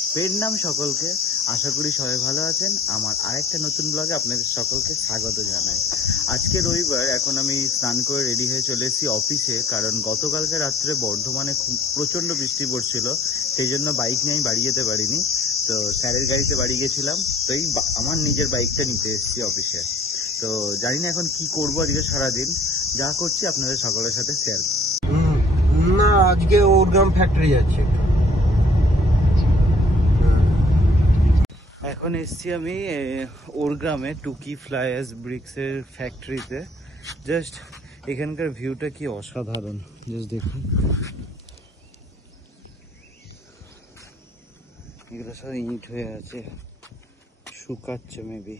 পেট নাম সকলকে, আশা করি সবাই ভালো আছেন। আমার আরেকটা নতুন ব্লগে আপনাদের সকলকে স্বাগত জানাই। আজকে রবিবার, এখন আমি স্নান করে রেডি হয়ে চলে এসেছি অফিসে, কারণ গতকালকে রাত্রে বর্ধমানে খুব প্রচণ্ড বৃষ্টি পড়ছিল, সেই জন্য বাইক নিয়ে আমি বাড়ি যেতে পারিনি। তো স্যারের গাড়িতে বাড়ি গেছিলাম, তো এই আমার নিজের বাইকটা নিতে এসেছি অফিসে। তো জানি না এখন কি করবো আজকে সারাদিন, যা করছি আপনাদের সকলের সাথে শেয়ার। না, আজকে ওরগ্রাম ফ্যাক্টরি যাচ্ছে। এখন এসছি আমি ওরগ্রামে টুকি ফ্লাই অ্যাশ ব্রিক্সের ফ্যাক্টরিতে। জাস্ট এখানকার ভিউটা কি অসাধারণ, জাস্ট দেখুন। এগুলো সব ইট হয়ে আছে, শুকাচ্ছে মেবি।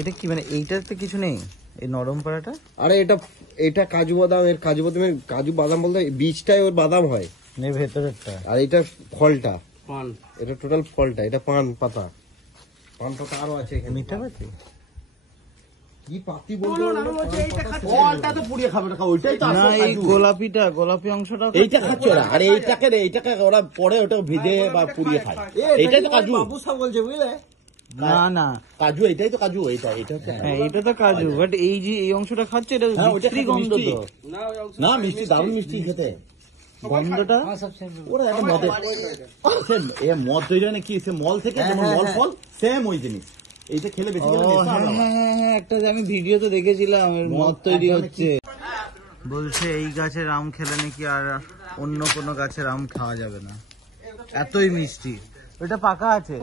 এটা কি মানে এইটাতে কিছু নেই, এই নরম পাড়াটা? আরে এটা কাজু বাদাম, এর কাজু বাদামের কাজু বাদাম বলতে বীজটাই ওর বাদাম হয়, ভেতরেরটা। আর এটা ফলটা পান, এটা টোটাল ফলটা, এটা পান পাতা আরো আছে এখানে। মিঠা পাতি কি পাতি বলতে ফলটা তো পুড়িয়ে খাবে না, ওইটাই তো না, এই গোলাপি অংশটা এইটা খাচ্ছে ওরা। আরে এইটাকে ওরা পরে ওটা ভিজে বা পুড়িয়ে খায়। এইটাই তো কাজু। বাবু সব বলছে, বুঝলে? না কাজু, এইটাই তো কাজু। এটা হচ্ছে হ্যাঁ, এটা তো কাজু, বাট এই যে এই অংশটা খাচ্ছে এটা মিষ্টি গন্ধ তো। না, মিষ্টি, দারুণ মিষ্টি খেতে। গন্ধটা ওরা একটা মদ তৈরি হয় না কি, সে মল থেকে যেমন মল ফল, সেম ওই জিনিস। এইটা খেলে বেশি করে নেশা হয়। হ্যাঁ, একটা আমি ভিডিওতে দেখেছিলাম, মদ তৈরি হচ্ছে। বলছে এই গাছের আম খেলে নাকি আর অন্য কোনো গাছের আম খাওয়া যাবে না, এতই মিষ্টি। ওটা পাকা আছে।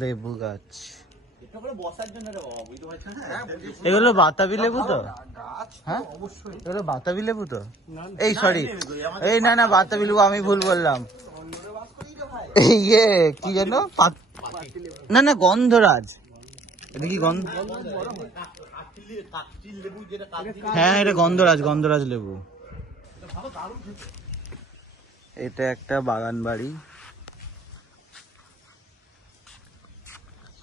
লেবু গাছ, এগুলো বাতাবি লেবু তো? হ্যাঁ, এগুলো বাতাবি লেবু তো? এই সরি, এই না বাতাবি লেবু, আমি ভুল বললাম। ইয়ে কি যেন, না গন্ধরাজ। এটা কি গন্ধ? হ্যাঁ, এটা গন্ধরাজ লেবু। এটা একটা বাগান বাড়ি,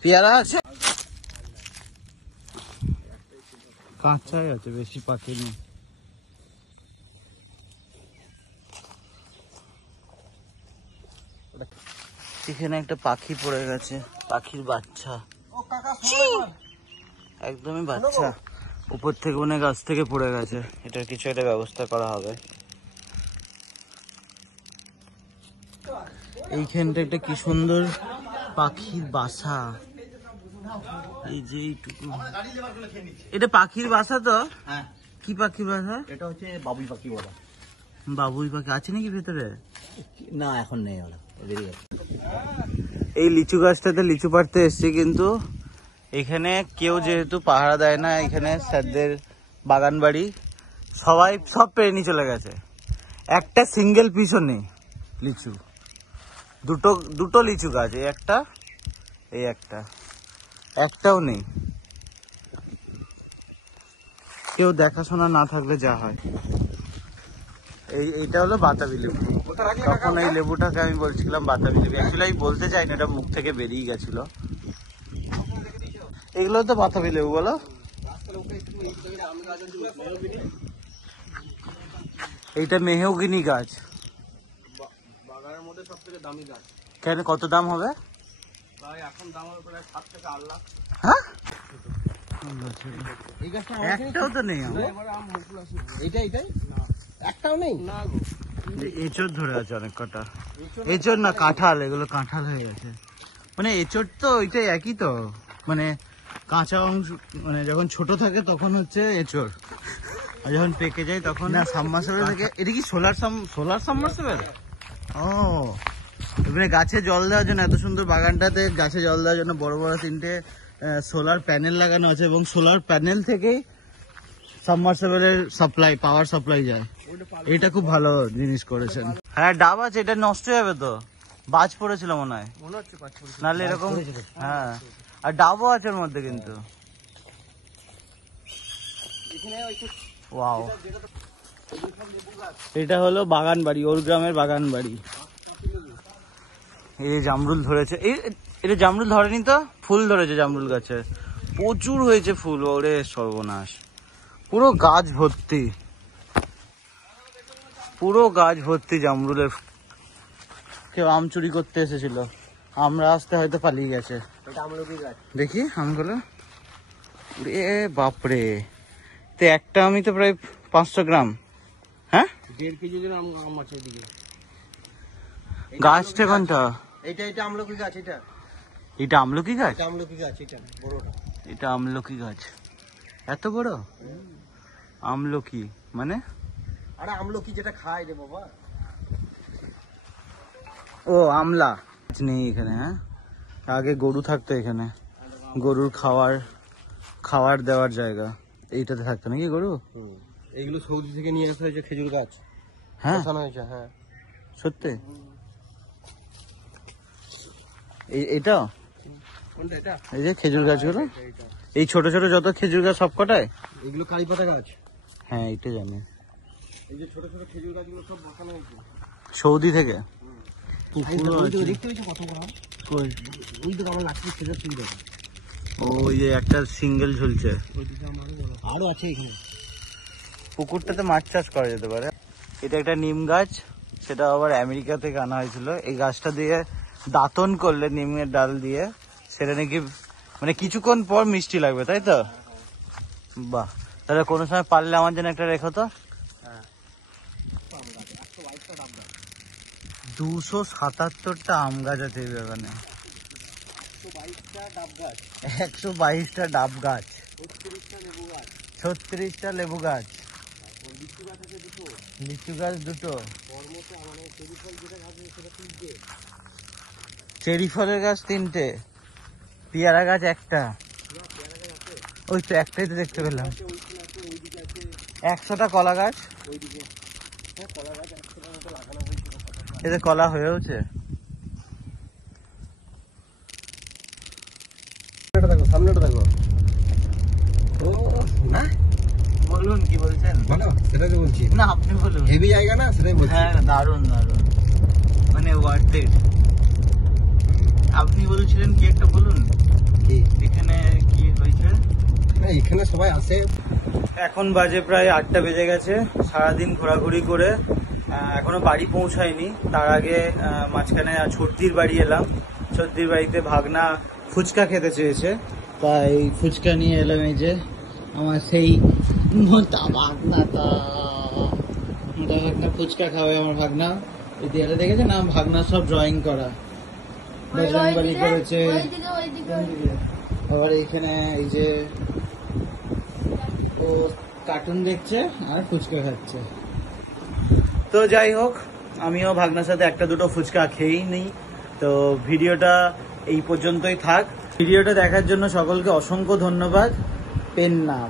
পেয়ারা আছে, কাঁচাই আছে, বেশি পাকেনি। এখানে একটা পাখি পড়ে গেছে, পাখির বাচ্চা, একদমই বাচ্চা, উপর থেকে মনে গাছ থেকে পড়ে গেছে। এটার কিছু একটা ব্যবস্থা করা হবে। এইখানটা একটা কি সুন্দর পাখির বাসা, এই যে এইটুকু। এটা পাখির বাসা তো? হ্যাঁ। কি পাখির বাসা? এটা হচ্ছে বাবুই পাখি বলা। বাবুই পাখি আছে নাকি ভেতরে? না, এখন নেই ওরা, বেরিয়ে গেছে। এই লিচু গাছটাতে লিচু পাড়তে এসছি, কিন্তু এখানে কেউ যেহেতু পাহারা দেয় না, এখানে স্যারদের বাগান বাড়ি, সব পেরে নিয়ে চলে গেছে। একটা সিঙ্গেল পিসও নেই লিচু। দুটো লিচু গাছ, এই একটাও নেই। কেউ দেখাশোনা না থাকলে যা হয়। এইটা হলো বাতাবি লেবু। তখন এই লেবুটাকে আমি বলছিলাম বাতাবি লেবু, অ্যাকচুয়ালি আমি বলতে চাই না, এটা মুখ থেকে বেরিয়ে গেছিল। এগুলো তো বাতাবি লেবু বলো। এইটা মেহগিনি গাছ, বাগানের মধ্যে সবথেকে দামি গাছ। কেন, কত দাম হবে? এখন দাম হবে প্রায় 7 থেকে 8 লাখ। হ্যাঁ, এই গাছটা একটাও তো নেই। এইটাই একটাও নেই। না গো, এঁচড় ধরে আছে অনেক কটা। এঁচড় না, কাঁঠাল, এগুলো কাঁঠাল হয়ে গেছে। মানে এঁচড় তো ওইটাই একই তো, মানে কাঁচা অংশ, মানে যখন ছোট থাকে তখন হচ্ছে এঁচড়, আর যখন পেকে যায় তখন না। সাবমার্সিবল থেকে, এটা কি সোলার সাবমার্সিবল? ও, এখানে গাছে জল দেওয়ার জন্য, এত সুন্দর বাগানটাতে গাছে জল দেওয়ার জন্য বড় বড় 3টে সোলার প্যানেল লাগানো আছে, এবং সোলার প্যানেল থেকেই সাবমার্সিবলের পাওয়ার সাপ্লাই যায়। এটা খুব ভালো জিনিস করেছেন। হ্যাঁ, ডাব আছে, এটা নষ্ট হয়ে যাবে তো, বাজ পড়েছিল মনে হয়, নাহলে এরকম। হ্যাঁ, আর ডাবও আছে এর মধ্যে কিন্তু। ওয়াও, এটা হলো বাগান বাড়ি, ওরগ্রামের বাগান বাড়ি। এই যে জামরুল ধরেছে, এটা জামরুল ধরেনি তো, ফুল ধরেছে জামরুল গাছে, প্রচুর হয়েছে ফুল। ওরে সর্বনাশ, পুরো গাছ ভর্তি, পুরো গাছ ভর্তি জামরুলের। কেউ আম চুরি করতে এসেছিল, আমরা আসতে হয়তো পালিয়ে গেছে। দেখি আমগুলো, এ বাপরে, তো একটা আমি তো প্রায় 500 গ্রাম। হ্যাঁ, 1.5 কেজি আম আছে এদিকে। গাছটা কোনটা? এটা আমলকি গাছ, এটা আমলকি গাছ, এটা আমলকি গাছ, এটা বড়টা। এটা আমলকি গাছ, এত বড় আমলকি মানে? আরে আমলকি যেটা খায় রে বাবা। ও আমলা নেই এখানে। হ্যাঁ, আগে গরু থাকতো এখানে, গরুর খাওয়ার দেওয়ার জায়গা এইটাতে থাকতো নাকি গরু? এইগুলো সৌদি থেকে নিয়ে আসা হয়েছে, খেজুর গাছ হ্যাঁ বসানো হয়েছে। হ্যাঁ সত্যি? এটা কোনটা? এটা এই যে খেজুর গাছগুলো, এই ছোট ছোট যত খেজুর গাছ সব কটায়? এগুলো কারিপাতা গাছ। হ্যাঁ এটা জানি। এই যে ছোট ছোট খেজুর গাছগুলো সব বসানো হয়েছে সৌদি থেকে। দেখতে পেয়েছো কত বড়? ওই তো আমার লাঠি খেজুর তুই দেখো। ওই যে একটা সিঙ্গেল ঝুলছে। আরো আছে এখানে। পুকুরটাতে মাছ চাষ করা যেতে পারে। এটা একটা নিম গাছ, সেটা আবার আমেরিকা থেকে আনা হয়েছিল। এই গাছটা দিয়ে দাঁতন করলে নিমের ডাল দিয়ে, সেটা নাকি মানে কিছুক্ষণ পর মিষ্টি লাগবে, তাই তো? বাহ, তাহলে কোনো সময় পারলে আমার জন্য একটা রেখো তো। 277টা আম গাছ আছে এই বাগানে, 122টা ডাব গাছ, 36টা লেবু গাছ, লিচু গাছ 2টো, চেরি ফলের গাছ 3টে, পেয়ারা গাছ 1টা। ওই তো একটাই তো দেখতে পেলাম। 100টা কলা গাছ, এতে কলা হয়েওছে। দেখো সামনেটা দেখো। হ্যাঁ বলুন, কি বলছেন? বলো, সেটাই তো বলছি। না আপনি বলুন। হেভি জায়গা না, সেটাই বলছি। হ্যাঁ দারুণ দারুণ, মানে ওয়ার্থ ইট। আপনি বলছিলেন কি একটা বলুন, কি এখানে কি হয়েছে? না, এখানে সবাই আসে। এখন বাজে প্রায় 8টা বেজে গেছে। সারাদিন ঘোরাঘুরি করে এখনো বাড়ি পৌঁছায়নি। তার আগে মাঝখানে ছর্দির বাড়ি এলাম। ছর্দির বাড়িতে ভাগনা ফুচকা খেতে চেয়েছে, তাই ফুচকা নিয়ে এলাম। এই যে আমার সেই মোটা ভাগনাটা, মোটা ভাগনা ফুচকা খাবে আমার ভাগনা। এই দেয়ালে দেখেছে না, ভাগনা সব ড্রয়িং করা, বজরংবলী করেছে। আবার এইখানে এই যে ও কার্টুন দেখছে আর ফুচকা খাচ্ছে। তো যাই হোক, আমিও ভাগনার সাথে 1-2টো ফুচকা খেয়েই নিই। তো ভিডিওটা এই পর্যন্তই থাক। ভিডিওটা দেখার জন্য সকলকে অসংখ্য ধন্যবাদ। পেন নাম।